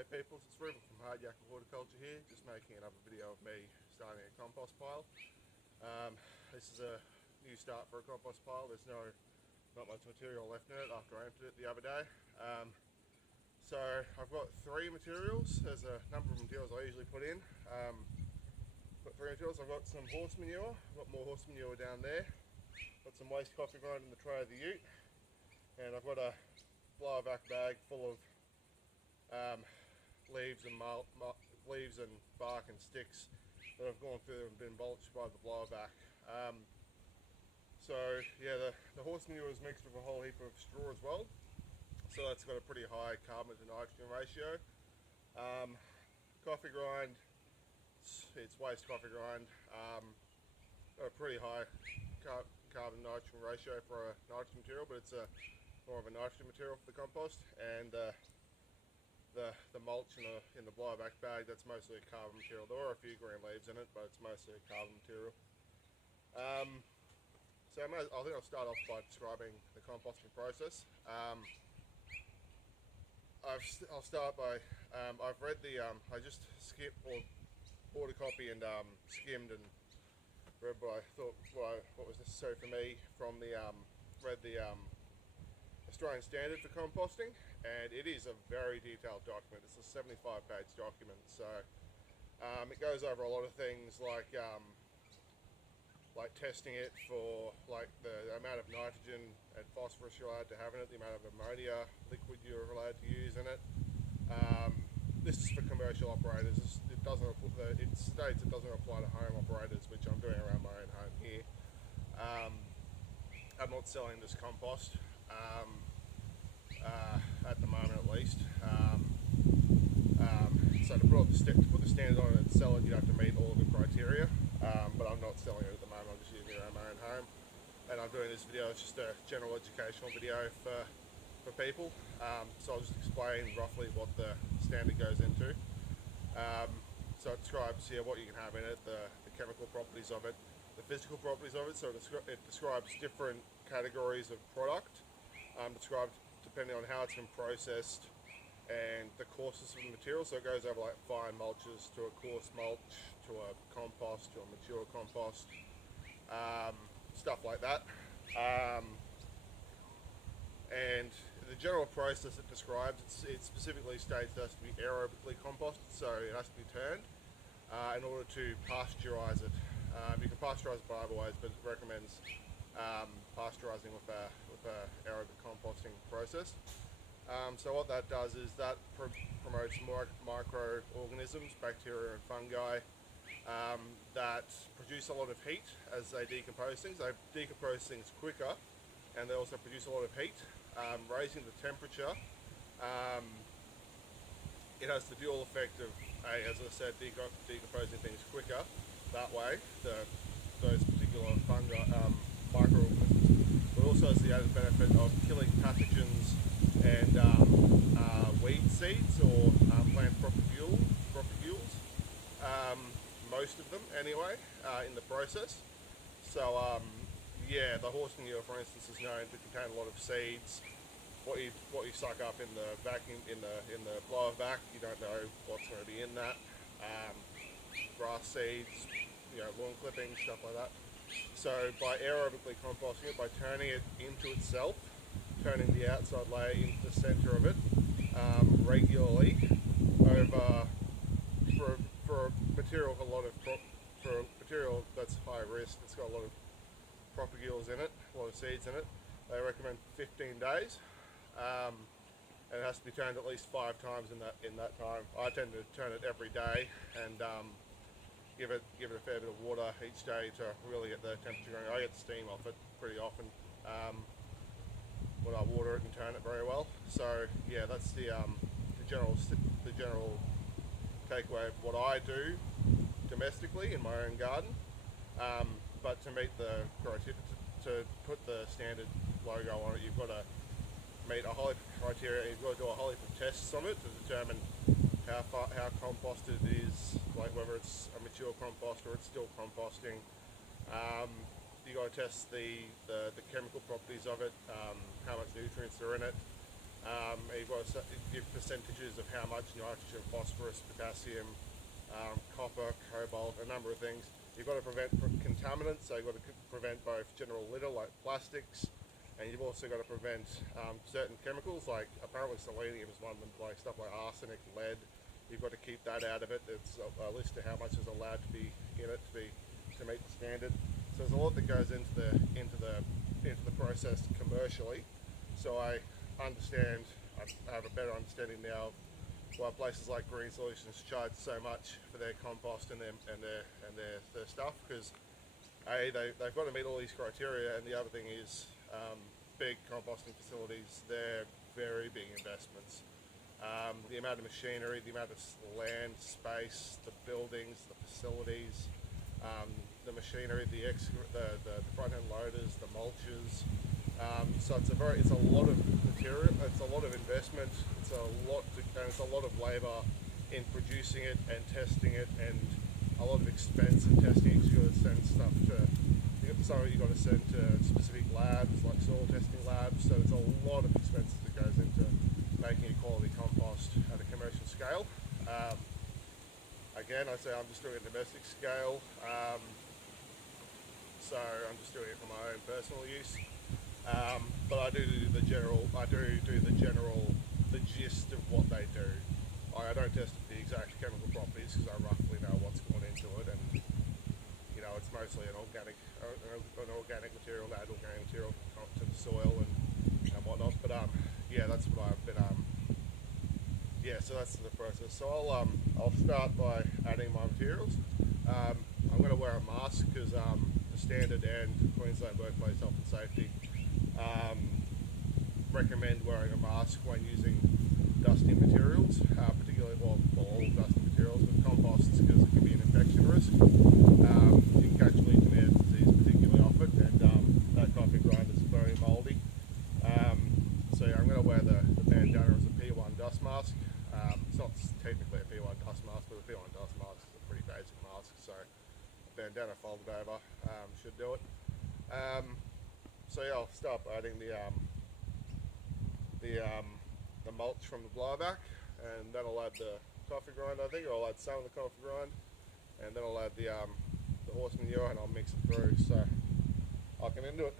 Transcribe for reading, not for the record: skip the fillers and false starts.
Hey people, it's Ruben from Hard Yakka Horticulture here, just making another video of me starting a compost pile. This is a new start for a compost pile. There's not much material left in it after I emptied it the other day. So I've got three materials. There's a number of materials I usually put in. Got three materials. I've got some horse manure. I've got more horse manure down there. Got some waste coffee grind in the tray of the ute, and I've got a blow-back bag full of leaves and bark and sticks that I've gone through and been mulched by the blower-back. So yeah, the horse manure is mixed with a whole heap of straw as well, so that's got a pretty high carbon to nitrogen ratio. Coffee grind, it's waste coffee grind, got a pretty high carbon nitrogen ratio for a nitrogen material, but it's more of a nitrogen material for the compost. And the mulch in the blow-back bag, that's mostly a carbon material. There are a few green leaves in it, but it's mostly a carbon material. So I think I'll start off by describing the composting process. I'll start by, I've read I just skipped or bought a copy and skimmed and read what I thought what was necessary for me from read the Australian standard for composting, and it is a very detailed document. It's a 75-page document, so it goes over a lot of things like testing it for the amount of nitrogen and phosphorus you're allowed to have in it, the amount of ammonia liquid you're allowed to use in it. This is for commercial operators. It states it doesn't apply to home operators, which I'm doing around my own home here. I'm not selling this compost at the moment, at least. So to put the standard on it and sell it, you'd have to meet all of the criteria. But I'm not selling it at the moment. I'm just using it around my own home, and I'm doing this video. It's just a general educational video for people. So I'll just explain roughly what the standard goes into. So it describes what you can have in it, the chemical properties of it, the physical properties of it. So it describes different categories of product, described depending on how it's been processed and the coarseness of the material. So it goes over like fine mulches to a coarse mulch to a compost to a mature compost, stuff like that. And the general process it describes, it specifically states it has to be aerobically composted, so it has to be turned in order to pasteurize it. You can pasteurize it by other ways, but it recommends pasteurizing with a aerobic composting process. So what that does is that promotes microorganisms, bacteria and fungi, that produce a lot of heat as they decompose things. They decompose things quicker, and they also produce a lot of heat, raising the temperature. It has the dual effect of, as I said, decomposing things quicker. That way, those particular fungi, microorganisms, but also has the added benefit of killing pathogens and weed seeds or plant propagules, most of them anyway, in the process. So yeah, the horse manure, for instance, is known to contain a lot of seeds. What you suck up in the vacuum in the blower back, you don't know what's going to be in that. Grass seeds, lawn clippings, stuff like that. So by aerobically composting it, by turning it into itself, turning the outside layer into the center of it regularly over for a material that's high risk, it's got a lot of propagules in it, a lot of seeds in it. They recommend 15 days, and it has to be turned at least 5 times in that time. I tend to turn it every day and give it a fair bit of water each day to really get the temperature going. I get the steam off it pretty often when I water it and turn it very well. So yeah, that's the general takeaway of what I do domestically in my own garden. But to meet the criteria, to put the standard logo on it, you've got to meet a whole heap of criteria. You've got to do a whole heap of tests on it to determine how composted it is, like whether it's a mature compost or it's still composting. You got to test the chemical properties of it, how much nutrients are in it, You've got to give percentages of how much nitrogen, phosphorus, potassium, copper, cobalt, a number of things. You've got to prevent contaminants, so you've got to prevent both general litter like plastics, and you've also got to prevent certain chemicals, like apparently selenium is one of them, like stuff like arsenic, lead. You've got to keep that out of it. It's a list of how much is allowed to be in it to meet the standard. So there's a lot that goes into the process commercially. So I understand, I have a better understanding now why places like Green Solutions charge so much for their compost and their stuff, because they've got to meet all these criteria, and the other thing is big composting facilities, they're very big investments. The amount of machinery, the amount of land, space, the buildings, the facilities, the machinery, the front end loaders, the mulches. So it's a lot of material, it's a lot of investment, it's a lot of labour in producing it and testing it, and a lot of expense in testing it. You've got to send stuff you've got to send to specific labs, like soil testing labs. So there's a lot of expenses that goes into making a quality compost at a commercial scale. Again, I say I'm just doing a domestic scale, so I'm just doing it for my own personal use. But I do the gist of what they do. I don't test the exact chemical properties because I roughly know what's going into it, and it's mostly an organic material, to add organic material to the soil and whatnot. But yeah, that's what I've been. Yeah, so that's the process. So I'll start by adding my materials. I'm going to wear a mask because the standard and Queensland Workplace Health and Safety recommend wearing a mask when using dusty materials, particularly all dusty materials with composts, because it can be an infection risk. You can catch Legionnaires' disease particularly often, and that coffee grinder is very mouldy. So yeah, I'm going to wear the bandana as a P1 dust mask. It's not technically a P1 dust mask, but a P1 dust mask is a pretty basic mask, so a bandana folded over should do it. So yeah, I'll start by adding the mulch from the blowback, and then I'll add the coffee grind, I think, or I'll add some of the coffee grind, and then I'll add the horse manure, and I'll mix it through. So I'll get into it.